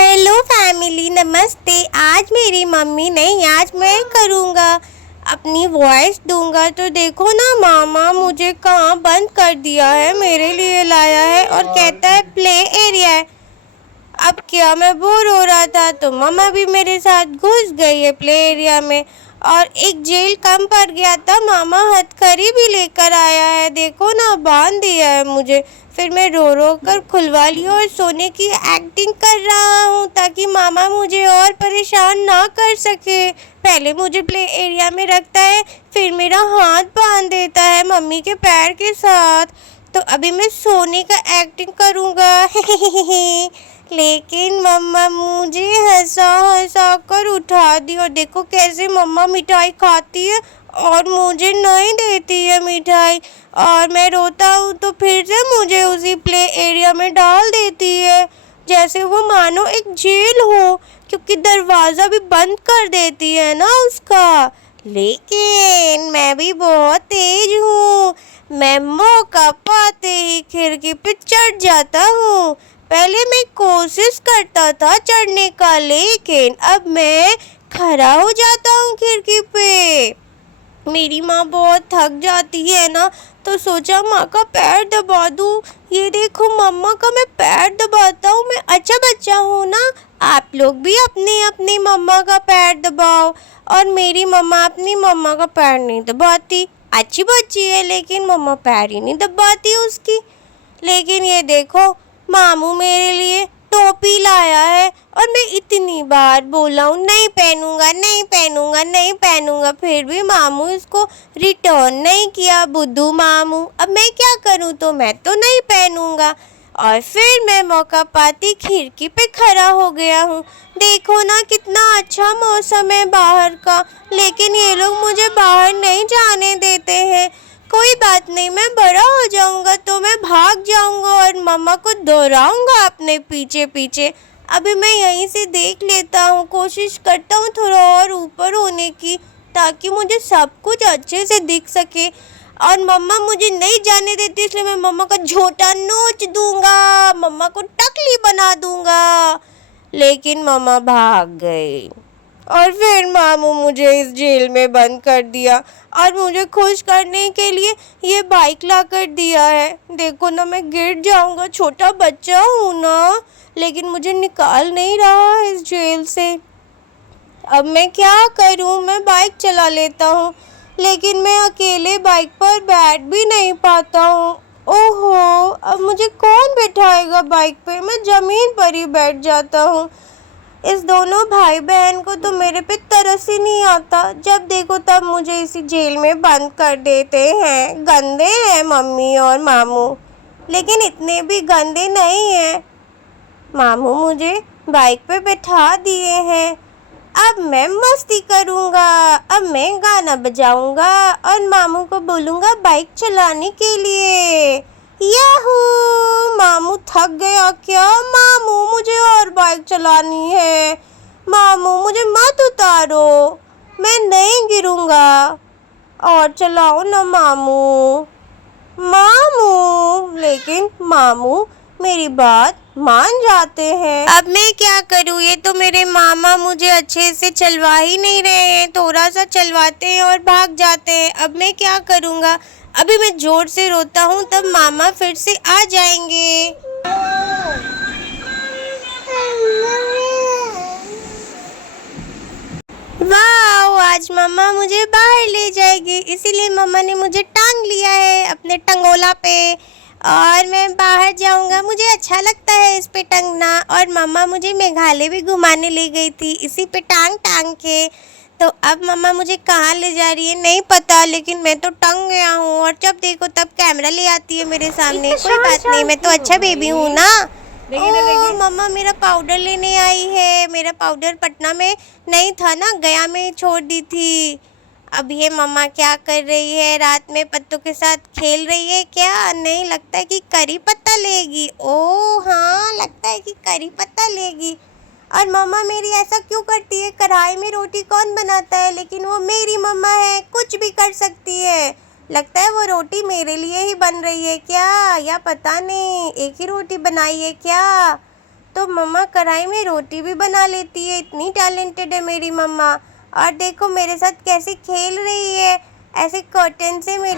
Hello family, नमस्ते। आज मेरी मम्मी नहीं, आज मैं करूँगा, अपनी वॉइस दूंगा। तो देखो ना, मामा मुझे कहाँ बंद कर दिया है, मेरे लिए लाया है और कहता है प्ले एरिया है। अब क्या, मैं बोर हो रहा था तो मम्मा भी मेरे साथ घुस गई है प्ले एरिया में, और एक जेल कम पड़ गया था, मामा हथकड़ी भी लेकर आया है। देखो ना, बांध दिया है मुझे। फिर मैं रो रो कर खुलवा ली और सोने की एक्टिंग कर रहा हूँ ताकि मामा मुझे और परेशान ना कर सके। पहले मुझे प्ले एरिया में रखता है, फिर मेरा हाथ बांध देता है मम्मी के पैर के साथ। तो अभी मैं सोने का एक्टिंग करूँगा लेकिन मम्मा मुझे हंसा हंसा कर उठा दी, और देखो कैसे मम्मा मिठाई खाती है और मुझे नहीं देती है मिठाई। और मैं रोता हूँ तो फिर से मुझे उसी प्ले एरिया में डाल देती है, जैसे वो मानो एक जेल हो, क्योंकि दरवाज़ा भी बंद कर देती है ना उसका। लेकिन मैं भी बहुत तेज हूँ, मैं मौका पाते ही खिड़की पे चढ़ जाता हूँ। पहले मैं कोशिश करता था चढ़ने का, लेकिन अब मैं खड़ा हो जाता हूँ खिड़की पे। मेरी माँ बहुत थक जाती है ना, तो सोचा माँ का पैर दबा दूँ। ये देखो मम्मा का मैं पैर दबाता हूँ, मैं अच्छा बच्चा हूँ ना। आप लोग भी अपने अपनी मम्मा का पैर दबाओ। और मेरी मम्मा अपनी मम्मा का पैर नहीं दबाती, अच्छी बच्ची है, लेकिन मम्मा पैर ही नहीं दबाती उसकी। लेकिन ये देखो, मामू मेरे लिए टोपी लाया है, और मैं इतनी बार बोला हूँ नहीं पहनूंगा नहीं पहनूंगा नहीं पहनूंगा, फिर भी मामू इसको रिटर्न नहीं किया। बुद्धू मामू, अब मैं क्या करूँ, तो मैं तो नहीं पहनूंगा। और फिर मैं मौका पाती खिड़की पे खड़ा हो गया हूँ। देखो ना, कितना अच्छा मौसम है बाहर का, लेकिन ये लोग मुझे बाहर नहीं जाने देते हैं। कोई बात नहीं, मैं बड़ा हो जाऊंगा तो मैं भाग जाऊंगा और मम्मा को दोहराऊंगा अपने पीछे पीछे। अभी मैं यहीं से देख लेता हूँ, कोशिश करता हूँ थोड़ा और ऊपर होने की, ताकि मुझे सब कुछ अच्छे से दिख सके। और मम्मा मुझे नहीं जाने देती, इसलिए मैं मम्मा का झोटा नोच दूंगा, मम्मा को टकली बना दूंगा। लेकिन मम्मा भाग गई, और फिर मामू मुझे इस जेल में बंद कर दिया, और मुझे खुश करने के लिए ये बाइक ला कर दिया है। देखो ना, मैं गिर जाऊंगा, छोटा बच्चा हूँ ना, लेकिन मुझे निकाल नहीं रहा है इस जेल से। अब मैं क्या करूँ, मैं बाइक चला लेता हूँ, लेकिन मैं अकेले बाइक पर बैठ भी नहीं पाता हूँ। ओहो, अब मुझे कौन बैठाएगा बाइक पे, मैं ज़मीन पर ही बैठ जाता हूँ। इस दोनों भाई बहन को तो मेरे पे तरस ही नहीं आता, जब देखो तब मुझे इसी जेल में बंद कर देते हैं। गंदे हैं मम्मी और मामू, लेकिन इतने भी गंदे नहीं हैं। मामू मुझे बाइक पे बैठा दिए हैं, अब मैं मस्ती करूँगा। अब मैं गाना बजाऊँगा और मामू को बोलूँगा बाइक चलाने के लिए। याहू! मामू थक गया क्या? मामू मुझे और बाइक चलानी है। मामू मुझे मत उतारो, मैं नहीं गिरूँगा, और चलाओ ना मामू। मामू, लेकिन मामू मेरी बात मान जाते हैं। अब मैं क्या करूँ, ये तो मेरे मामा मुझे अच्छे से चलवा ही नहीं रहे हैं, थोड़ा सा चलवाते हैं और भाग जाते हैं। अब मैं क्या करूँगा, अभी मैं जोर से रोता हूँ तब मामा फिर से आ जाएंगे। वाह, आज मम्मा मुझे बाहर ले जाएगी, इसीलिए मम्मा ने मुझे टांग लिया है अपने टंगोला पे, और मैं बाहर जाऊंगा। मुझे अच्छा लगता है इस पे टंगना, और मम्मा मुझे मेघालय भी घुमाने ले गई थी इसी पे टांग टांग के। तो अब मम्मा मुझे कहाँ ले जा रही है नहीं पता, लेकिन मैं तो टंग गया हूँ, और जब देखो तब कैमरा ले आती है मेरे सामने। कोई बात नहीं, मैं तो अच्छा बेबी हूँ ना। ओह मम्मा, मेरा पाउडर लेने आई है। मेरा पाउडर पटना में नहीं था ना, गया में छोड़ दी थी। अब ये मम्मा क्या कर रही है, रात में पत्तों के साथ खेल रही है क्या? नहीं, लगता है कि करी पत्ता लेगी। ओह हाँ, लगता है कि करी पत्ता लेगी। और मम्मा मेरी ऐसा क्यों करती है? कढ़ाई में रोटी कौन बनाता है, लेकिन वो मेरी मम्मा है, कुछ भी कर सकती है। लगता है वो रोटी मेरे लिए ही बन रही है क्या, या पता नहीं एक ही रोटी बनाई है क्या। तो मम्मा कढ़ाई में रोटी भी बना लेती है, इतनी टैलेंटेड है मेरी मम्मा। और देखो मेरे साथ कैसे खेल रही है ऐसे कर्टन से। मैं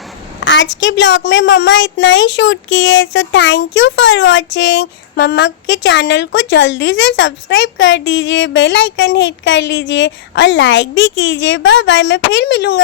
आज के ब्लॉग में मम्मा इतना ही शूट किए। So thank you for watching. Mamma के चैनल को जल्दी से सब्सक्राइब कर दीजिए, बेल आइकन हिट कर लीजिए और लाइक भी कीजिए। बाय बाय, मैं फिर मिलूँगा।